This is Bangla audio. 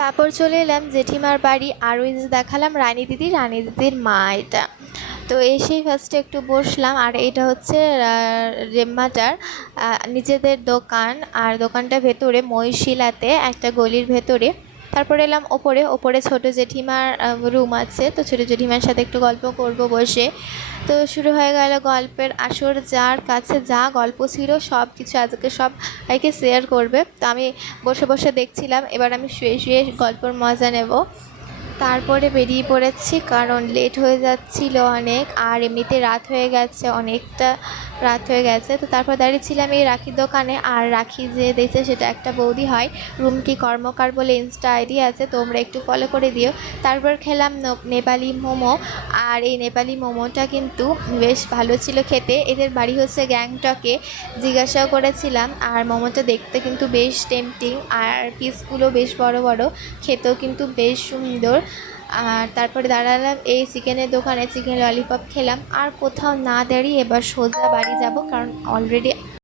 তারপর চলে এলাম জেঠিমার বাড়ি। আর ওই যে দেখালাম রানী দিদির মা এটা। তো এসেই ফার্স্টে একটু বসলাম। আর এটা হচ্ছে রেম্মাটার নিজেদের দোকান। আর দোকানটা ভেতরে মহিশিলাতে একটা গলির ভেতরে। তারপর এলাম ওপরে ছোট জেঠিমার রুম আছে, তো ছোটো জেঠিমার সাথে একটু গল্প করব বসে। তো শুরু হয়ে গেল গল্পের আসর। যার কাছে যা গল্প ছিল সব কিছু আজকে সবাইকে শেয়ার করবে। তো আমি বসে বসে দেখছিলাম, এবার আমি শুয়ে শুয়ে গল্পর মজা নেব। তারপরে বেরিয়ে পড়েছি, কারণ লেট হয়ে যাচ্ছিল অনেক, আর এমনিতে রাত হয়ে গেছে, অনেকটা রাত হয়ে গেছে। তো তারপর দাঁড়িয়েছিলাম এই রাখির দোকানে। আর রাখি যে দিয়েছে সেটা একটা বৌদি হয়, রুমকি কর্মকার বলে ইনস্টা আইডি আছে, তোমরা একটু ফলো করে দিও। তারপর খেলাম নেপালি মোমো। আর এই নেপালি মোমোটা কিন্তু বেশ ভালো ছিল খেতে। এদের বাড়ি হচ্ছে গ্যাংটকে, জিজ্ঞাসাও করেছিলাম। আর মোমোটা দেখতে কিন্তু বেশ টেম্পটিং, আর পিসগুলো বেশ বড় বড়, খেতেও কিন্তু বেশ সুন্দর। আর তারপরে দাঁড়ালাম এই চিকেনের দোকানে, চিকেন ললিপপ খেলাম। আর কোথাও না দাঁড়িয়ে এবার সোজা বাড়ি যাব, কারণ অলরেডি